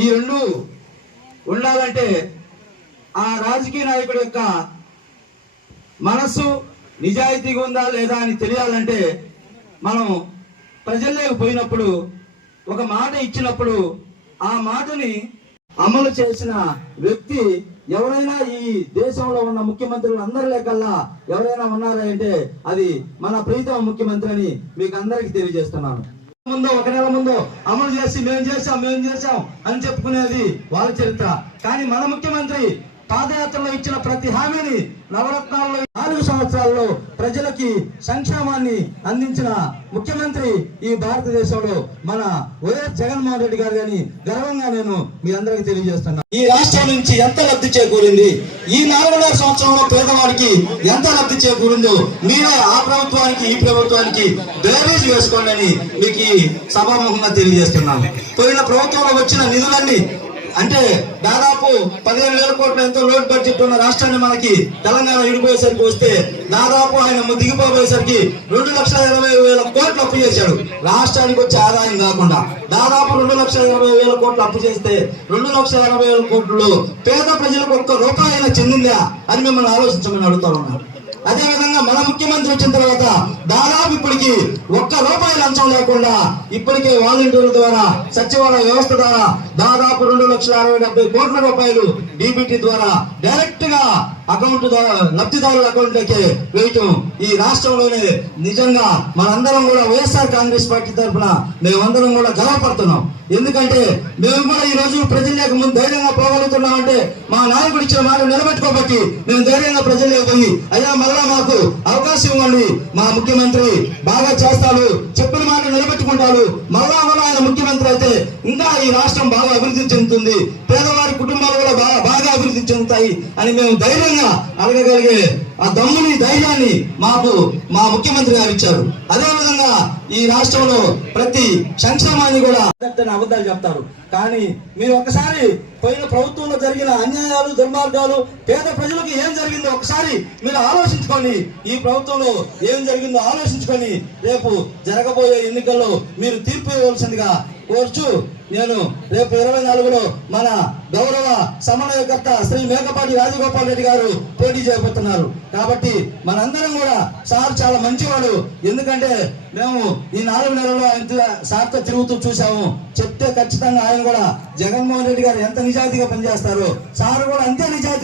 ఈ రెండు ఉండాలంటే ఆ రాజకీయ నాయకుడి యొక్క మనస్సు నిజాయితీగా ఉందా లేదా అని తెలియాలంటే మనం ప్రజల్లోకి పోయినప్పుడు ఒక మాట ఇచ్చినప్పుడు ఆ మాటని అమలు చేసిన వ్యక్తి ఎవరైనా ఈ దేశంలో ఉన్న ముఖ్యమంత్రులు అందరి లేకల్లా ఎవరైనా ఉన్నారా అంటే అది మన ప్రీతమ ముఖ్యమంత్రి అని మీకు అందరికీ తెలియజేస్తున్నాను. ముందు ఒక నెల ముందు అమలు చేసి మేము చేసాం మేము చేసాం అని చెప్పుకునేది వాళ్ళ చరిత్ర. కానీ మన ముఖ్యమంత్రి పాదయాత్రలో ఇచ్చిన ప్రతి హామీని నవరత్నాల్లో నాలుగు సంవత్సరాల్లో ప్రజలకి సంక్షేమాన్ని అందించిన ముఖ్యమంత్రి ఈ భారతదేశంలో మన వైఎస్ జగన్మోహన్ రెడ్డి గారు అని గర్వంగా నేను మీ అందరికి తెలియజేస్తున్నా ఈ రాష్ట్రం నుంచి ఎంత లబ్ధి చేకూరింది? ఈ నాలుగున్నర సంవత్సరంలో పేదవాడికి ఎంత లబ్ధి చేకూరిందో మీరే ఆ ప్రభుత్వానికి ఈ ప్రభుత్వానికి బేరీజ్ వేసుకోండి అని మీకు ఈ సభాముఖంగా తెలియజేస్తున్నాను. పోయిన ప్రభుత్వంలో వచ్చిన నిధులన్నీ అంటే దాదాపు పదిహేను వేల కోట్ల ఎంతో లోడ్ బడ్జెట్ ఉన్న రాష్ట్రాన్ని మనకి తెలంగాణ విడిపోయేసరికి వస్తే దాదాపు ఆయన దిగిపోయేసరికి రెండు లక్షల ఇరవై వేల కోట్లు అప్పు చేశాడు. రాష్ట్రానికి వచ్చే ఆదాయం కాకుండా దాదాపు రెండు లక్షల ఇరవై వేల కోట్లు అప్పు చేస్తే రెండు లక్షల ఇరవై వేల కోట్లు పేద ప్రజలకు ఒక్క రూపాయి అయినా చెందిందా అని మిమ్మల్ని ఆలోచించమని అడుగుతా ఉన్నారు అదే విధంగా మన ముఖ్యమంత్రి వచ్చిన తర్వాత దాదాపు ఇప్పటికి ఒక్క రూపాయి లంచం లేకుండా ఇప్పటికే వాలంటీర్ల ద్వారా సచివాలయ వ్యవస్థ ద్వారా దాదాపు రెండు లక్షల అరవై డెబ్బై కోట్ల రూపాయలు డీబీటీ ద్వారా డైరెక్ట్గా అకౌంట్ ద్వారా లబ్ధిదారుల అకౌంట్లోకి వేయటం ఈ రాష్ట్రంలోనే నిజంగా మనందరం కూడా వైఎస్ఆర్ కాంగ్రెస్ పార్టీ తరఫున మేమందరం కూడా గర్వపడుతున్నాం. ఎందుకంటే మేము కూడా ఈ రోజు ప్రజల్లోకి ముందు ధైర్యంగా పోగలుగుతున్నాం అంటే మా నాయకుడు ఇచ్చిన మాట నిలబెట్టుకోబట్టి మేము ధైర్యంగా ప్రజల్లోకి పోయి అయ్యా మళ్ళా మాకు అవకాశం ఇవ్వండి. మా ముఖ్యమంత్రి బాగా చేస్తాడు. చెప్పిన మాట నిలబెట్టుకుంటాడు. మళ్ళా మళ్ళా ఆయన ముఖ్యమంత్రి అయితే ఇంకా ఈ రాష్ట్రం బాగా అభివృద్ధి చెందుతుంది. అభివృద్ధి చెందుతాయి అని మేము ధైర్యంగా అడగగలిగే ఆ దమ్ముని ధైర్యాన్ని మాకు మా ముఖ్యమంత్రి గారు ఇచ్చారు. అదేవిధంగా ఈ రాష్ట్రంలో ప్రతి సంక్షేమాన్ని కూడా అబద్ధాలు చెప్తారు. కానీ మీరు ఒకసారి పోయిన ప్రభుత్వంలో జరిగిన అన్యాయాలు దుర్మార్గాలు పేద ప్రజలకు ఏం జరిగిందో ఒకసారి మీరు ఆలోచించుకొని ఈ ప్రభుత్వంలో ఏం జరిగిందో ఆలోచించుకొని రేపు జరగబోయే ఎన్నికల్లో మీరు తీర్పు ఇవ్వవలసిందిగా కోర్చు. నేను రేపు ఇరవై నాలుగులో మన గౌరవ సమన్వయకర్త శ్రీ మేకపాటి రాజగోపాల్ రెడ్డి గారు పోటీ చేయబోతున్నారు. కాబట్టి మనందరం కూడా సార్ చాలా మంచివాడు. ఎందుకంటే మేము ఈ నాలుగు నెలల్లో ఆయన సార్తో తిరుగుతూ చూసాము చెప్తే ఖచ్చితంగా ఆయన కూడా జగన్మోహన్ రెడ్డి గారు ఎంత నిజాయితీగా పనిచేస్తారో. సార్ కూడా అంతే నిజాయితీ